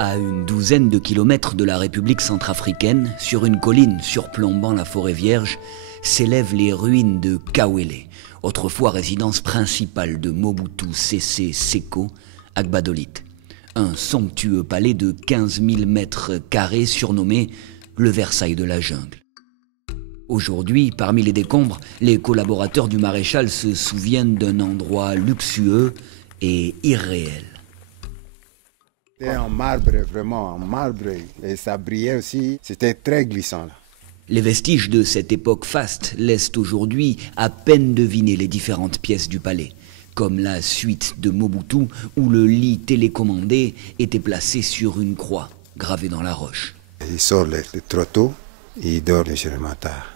À une douzaine de kilomètres de la République centrafricaine, sur une colline surplombant la forêt vierge, s'élèvent les ruines de Kawele, autrefois résidence principale de Mobutu Sese Seko, Agbadolit. Un somptueux palais de 15 000 mètres carrés surnommé le Versailles de la jungle. Aujourd'hui, parmi les décombres, les collaborateurs du maréchal se souviennent d'un endroit luxueux et irréel. C'était en marbre, vraiment en marbre, et ça brillait aussi, c'était très glissant là. Les vestiges de cette époque faste laissent aujourd'hui à peine deviner les différentes pièces du palais, comme la suite de Mobutu où le lit télécommandé était placé sur une croix gravée dans la roche. Il sort trop tôt, il dort légèrement tard.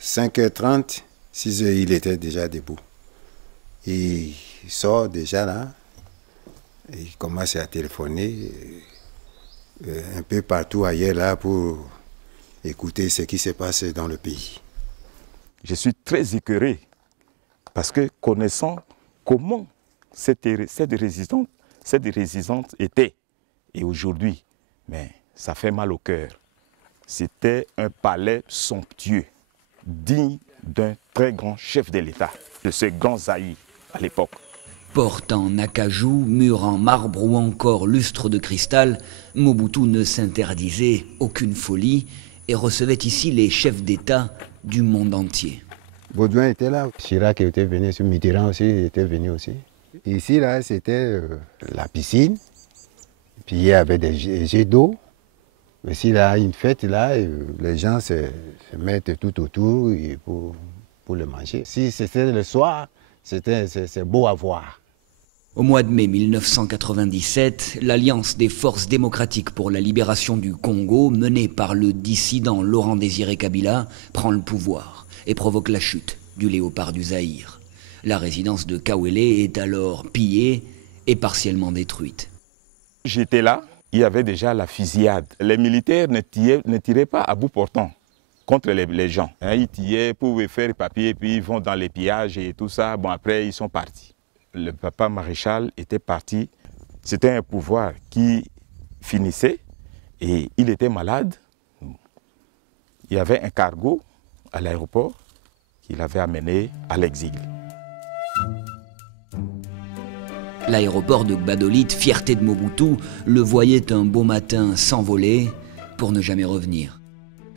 5h30, 6h, il était déjà debout. Il sort déjà là. Il commence à téléphoner un peu partout ailleurs là pour écouter ce qui se passe dans le pays. Je suis très écœuré parce que connaissant comment cette résistance était et aujourd'hui, mais ça fait mal au cœur. C'était un palais somptueux, digne d'un très grand chef de l'État, de ce grand Zaïre à l'époque. Porte en acajou, mur en marbre ou encore lustre de cristal, Mobutu ne s'interdisait aucune folie et recevait ici les chefs d'État du monde entier. Baudouin était là, Chirac était venu, Mitterrand aussi était venu aussi. Ici, là, c'était la piscine, puis il y avait des jets d'eau. Mais s'il y a une fête, là, les gens se mettent tout autour pour le manger. Si c'était le soir, c'est beau à voir. Au mois de mai 1997, l'Alliance des forces démocratiques pour la libération du Congo, menée par le dissident Laurent-Désiré Kabila, prend le pouvoir et provoque la chute du léopard du Zaïre. La résidence de Kawele est alors pillée et partiellement détruite. J'étais là, il y avait déjà la fusillade. Les militaires ne tiraient pas à bout portant contre les gens. Ils tiraient pour faire les papiers, puis ils vont dans les pillages et tout ça. Bon, après, ils sont partis. Le papa maréchal était parti. C'était un pouvoir qui finissait et il était malade. Il y avait un cargo à l'aéroport qu'il avait amené à l'exil. L'aéroport de Gbadolite, fierté de Mobutu, le voyait un beau matin s'envoler pour ne jamais revenir.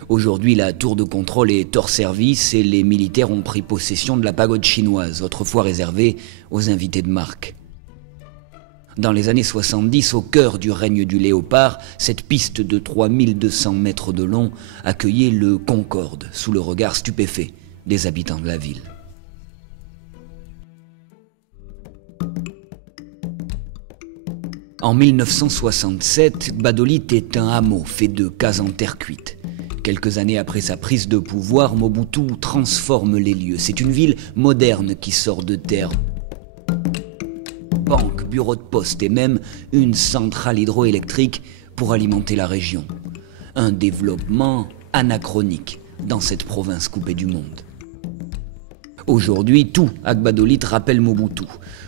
Aujourd'hui, la tour de contrôle est hors service et les militaires ont pris possession de la pagode chinoise, autrefois réservée aux invités de marque. Dans les années 70, au cœur du règne du léopard, cette piste de 3200 mètres de long accueillait le Concorde sous le regard stupéfait des habitants de la ville. En 1967, Gbadolite est un hameau fait de cases en terre cuite. Quelques années après sa prise de pouvoir, Mobutu transforme les lieux. C'est une ville moderne qui sort de terre. Banque, bureau de poste et même une centrale hydroélectrique pour alimenter la région. Un développement anachronique dans cette province coupée du monde. Aujourd'hui, tout à Gbadolite rappelle Mobutu.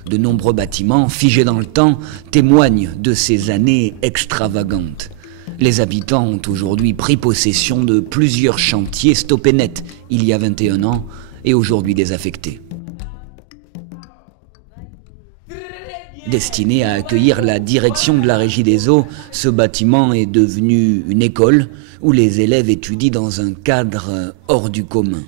De nombreux bâtiments, figés dans le temps, témoignent de ces années extravagantes. Les habitants ont aujourd'hui pris possession de plusieurs chantiers stoppés net il y a 21 ans et aujourd'hui désaffectés. Destiné à accueillir la direction de la Régie des eaux, ce bâtiment est devenu une école où les élèves étudient dans un cadre hors du commun.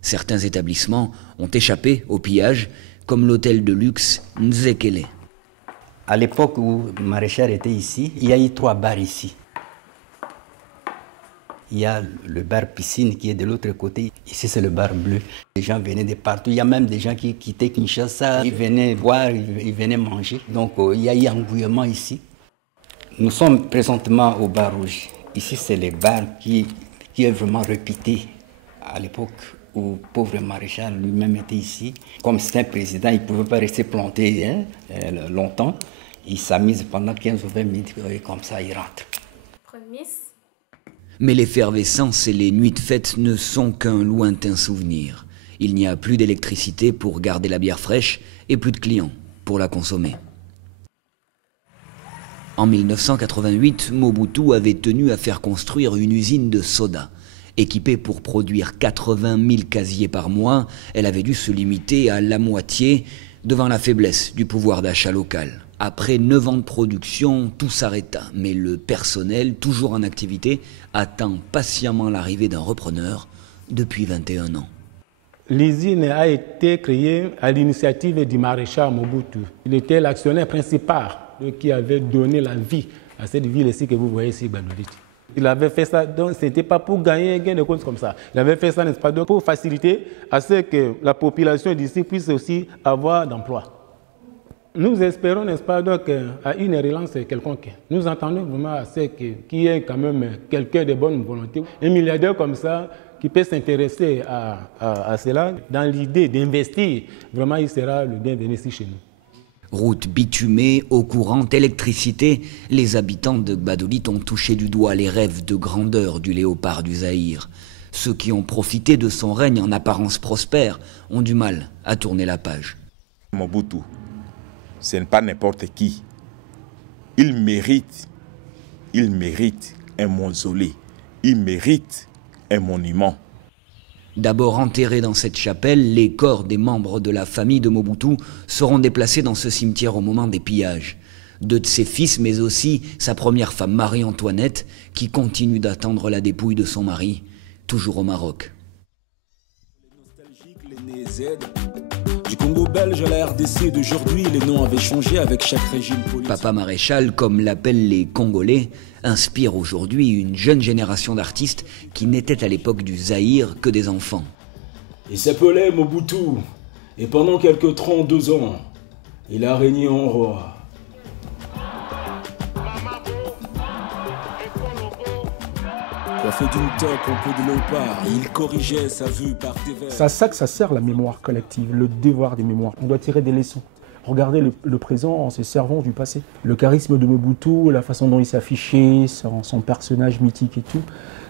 Certains établissements ont échappé au pillage, comme l'hôtel de luxe Nzekele. À l'époque où le maréchal était ici, il y a eu 3 bars ici. Il y a le bar piscine qui est de l'autre côté. Ici, c'est le bar bleu. Les gens venaient de partout. Il y a même des gens qui quittaient Kinshasa. Ils venaient boire, ils venaient manger. Donc, il y a eu un engouillement ici. Nous sommes présentement au bar rouge. Ici, c'est le bar qui est vraiment réputé à l'époque où le pauvre maréchal lui-même était ici. Comme c'est un président, il ne pouvait pas rester planté longtemps. Il s'amuse pendant 15 ou 20 minutes et comme ça, il rentre. Mais l'effervescence et les nuits de fête ne sont qu'un lointain souvenir. Il n'y a plus d'électricité pour garder la bière fraîche et plus de clients pour la consommer. En 1988, Mobutu avait tenu à faire construire une usine de soda. Équipée pour produire 80 000 casiers par mois, elle avait dû se limiter à la moitié devant la faiblesse du pouvoir d'achat local. Après 9 ans de production, tout s'arrêta, mais le personnel, toujours en activité, attend patiemment l'arrivée d'un repreneur depuis 21 ans. L'usine a été créée à l'initiative du maréchal Mobutu. Il était l'actionnaire principal qui avait donné la vie à cette ville ici que vous voyez ici, Gbadolite. Il avait fait ça, donc ce n'était pas pour gagner un gain de cause comme ça. Il avait fait ça, n'est-ce pas, donc pour faciliter à ce que la population d'ici puisse aussi avoir d'emploi. Nous espérons, n'est-ce pas, donc, à une relance quelconque. Nous entendons vraiment à ce qu'il y ait quand même quelqu'un de bonne volonté. Un milliardaire comme ça, qui peut s'intéresser à cela, dans l'idée d'investir, vraiment, il sera le bienvenu ici chez nous. Route bitumée, eau courante, électricité, les habitants de Gbadolite ont touché du doigt les rêves de grandeur du léopard du Zaïre. Ceux qui ont profité de son règne en apparence prospère ont du mal à tourner la page. Mobutu, ce n'est pas n'importe qui. Il mérite un mausolée, il mérite un monument. D'abord enterrés dans cette chapelle, les corps des membres de la famille de Mobutu seront déplacés dans ce cimetière au moment des pillages. 2 de ses fils, mais aussi sa première femme Marie-Antoinette, qui continue d'attendre la dépouille de son mari, toujours au Maroc. Du Congo belge à la RDC d'aujourd'hui, les noms avaient changé avec chaque régime politique. Papa Maréchal, comme l'appellent les Congolais, inspire aujourd'hui une jeune génération d'artistes qui n'étaient à l'époque du Zaïre que des enfants. Il s'appelait Mobutu, et pendant quelques 32 ans, il a régné en roi. Coiffé d'une toque en peau de léopard, il corrigeait sa vue par tes vers. C'est à ça que ça sert la mémoire collective, le devoir des mémoires. On doit tirer des leçons. Regardez le présent en se servant du passé. Le charisme de Mobutu, la façon dont il s'affichait, son personnage mythique et tout,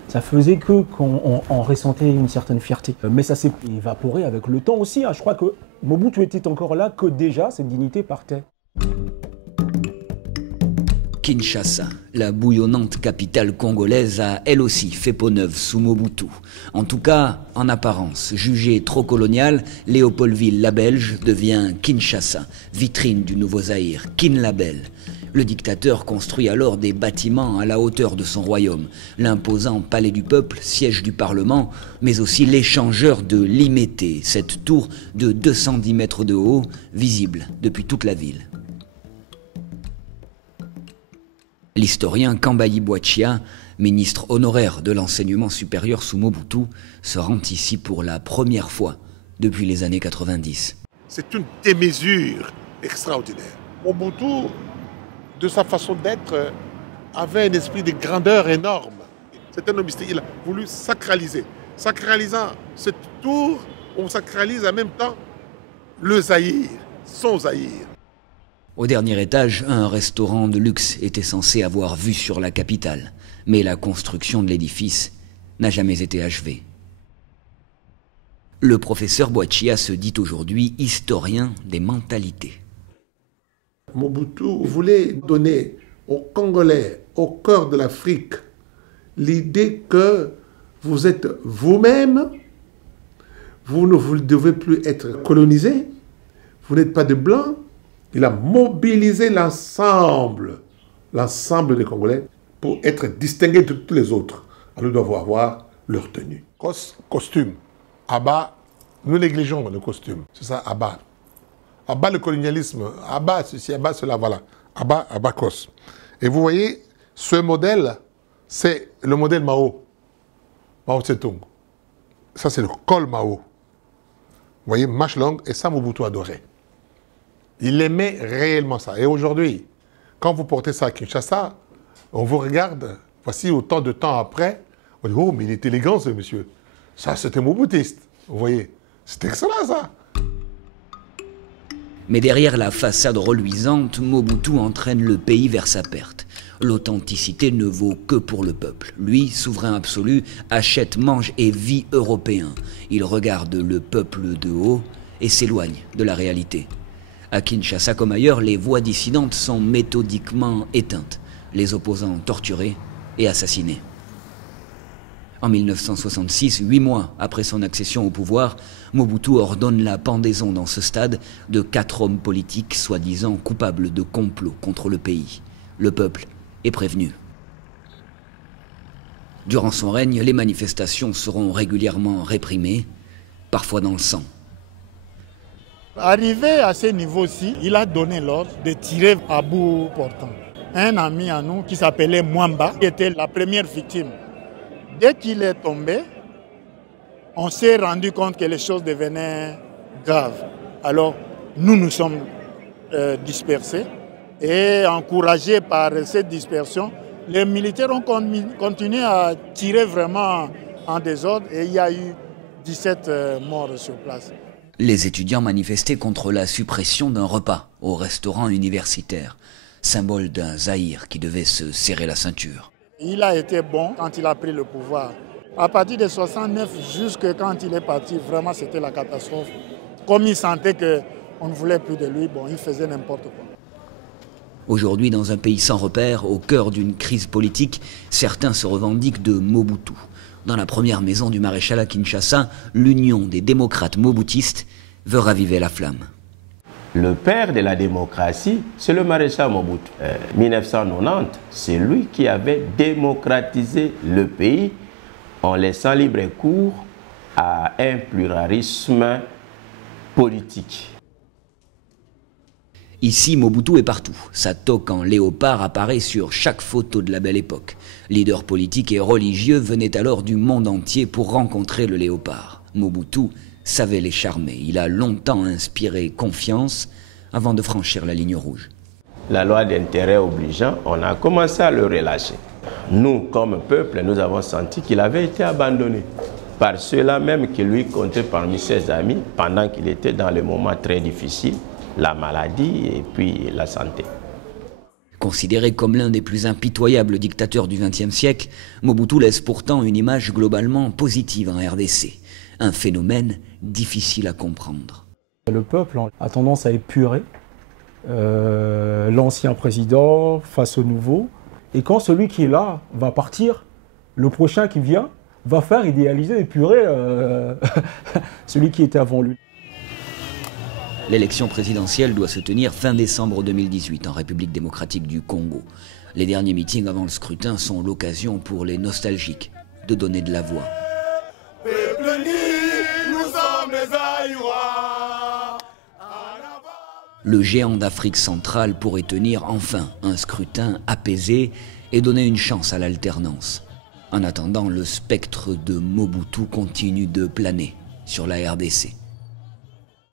ça faisait qu'on ressentait une certaine fierté. Mais ça s'est évaporé avec le temps aussi. Je crois que Mobutu était encore là, que déjà cette dignité partait. Kinshasa, la bouillonnante capitale congolaise, a elle aussi fait peau neuve sous Mobutu. En tout cas, en apparence, jugée trop coloniale, Léopoldville la Belge devient Kinshasa, vitrine du nouveau Zaïre, Kin la Belle. Le dictateur construit alors des bâtiments à la hauteur de son royaume, l'imposant palais du peuple, siège du Parlement, mais aussi l'échangeur de Limété, cette tour de 210 mètres de haut, visible depuis toute la ville. L'historien Kambayi Boachia, ministre honoraire de l'enseignement supérieur sous Mobutu, se rend ici pour la première fois depuis les années 90. C'est une démesure extraordinaire. Mobutu, de sa façon d'être, avait un esprit de grandeur énorme. C'est un homme mystique. Il a voulu sacraliser. Sacralisant cette tour, on sacralise en même temps le Zaïre, son Zaïre. Au dernier étage, un restaurant de luxe était censé avoir vue sur la capitale, mais la construction de l'édifice n'a jamais été achevée. Le professeur Boachia se dit aujourd'hui historien des mentalités. Mobutu voulait donner aux Congolais, au cœur de l'Afrique, l'idée que vous êtes vous-même, vous ne devez plus être colonisé, vous n'êtes pas de blancs. Il a mobilisé l'ensemble des Congolais pour être distingués de tous les autres. Alors ils doivent avoir leur tenue. Costume. Abat, nous négligeons le costume. C'est ça, abat. Abat le colonialisme. Abat ceci, abat cela, voilà. Abat Kos. Et vous voyez, ce modèle, c'est le modèle Mao. Mao Tse-tung. Ça, c'est le col Mao. Vous voyez, manche longue, et ça, Mobutu adorait. Il aimait réellement ça. Et aujourd'hui, quand vous portez ça à Kinshasa, on vous regarde, voici autant de temps après, on dit, oh, mais il est élégant ce monsieur. Ça, c'était Mobutiste. Vous voyez, c'est excellent ça. Mais derrière la façade reluisante, Mobutu entraîne le pays vers sa perte. L'authenticité ne vaut que pour le peuple. Lui, souverain absolu, achète, mange et vit européen. Il regarde le peuple de haut et s'éloigne de la réalité. À Kinshasa comme ailleurs, les voix dissidentes sont méthodiquement éteintes, les opposants torturés et assassinés. En 1966, 8 mois après son accession au pouvoir, Mobutu ordonne la pendaison dans ce stade de 4 hommes politiques soi-disant coupables de complot contre le pays. Le peuple est prévenu. Durant son règne, les manifestations seront régulièrement réprimées, parfois dans le sang. Arrivé à ce niveau-ci, il a donné l'ordre de tirer à bout portant. Un ami à nous qui s'appelait Mwamba, qui était la première victime. Dès qu'il est tombé, on s'est rendu compte que les choses devenaient graves. Alors, nous sommes dispersés et encouragés par cette dispersion, les militaires ont continué à tirer vraiment en désordre et il y a eu 17 morts sur place. Les étudiants manifestaient contre la suppression d'un repas au restaurant universitaire, symbole d'un Zaïre qui devait se serrer la ceinture. Il a été bon quand il a pris le pouvoir. À partir de 69 jusqu'à quand il est parti, vraiment c'était la catastrophe. Comme il sentait qu'on ne voulait plus de lui, bon, il faisait n'importe quoi. Aujourd'hui, dans un pays sans repère, au cœur d'une crise politique, certains se revendiquent de Mobutu. Dans la première maison du maréchal à Kinshasa, l'Union des démocrates mobutistes veut raviver la flamme. Le père de la démocratie, c'est le maréchal Mobutu. 1990, c'est lui qui avait démocratisé le pays en laissant libre cours à un pluralisme politique. Ici, Mobutu est partout. Sa toque en léopard apparaît sur chaque photo de la belle époque. Leaders politiques et religieux venaient alors du monde entier pour rencontrer le léopard. Mobutu savait les charmer. Il a longtemps inspiré confiance avant de franchir la ligne rouge. La loi d'intérêt obligeant, on a commencé à le relâcher. Nous, comme peuple, nous avons senti qu'il avait été abandonné par ceux-là même qui lui comptaient parmi ses amis pendant qu'il était dans les moments très difficiles, la maladie et puis la santé. Considéré comme l'un des plus impitoyables dictateurs du XXe siècle, Mobutu laisse pourtant une image globalement positive en RDC. Un phénomène difficile à comprendre. Le peuple a tendance à épurer l'ancien président face au nouveau. Et quand celui qui est là va partir, le prochain qui vient va faire idéaliser, épurer celui qui était avant lui. L'élection présidentielle doit se tenir fin décembre 2018 en République démocratique du Congo. Les derniers meetings avant le scrutin sont l'occasion pour les nostalgiques de donner de la voix. Peuple libre, nous sommes les Aïrois. Le géant d'Afrique centrale pourrait tenir enfin un scrutin apaisé et donner une chance à l'alternance. En attendant, le spectre de Mobutu continue de planer sur la RDC.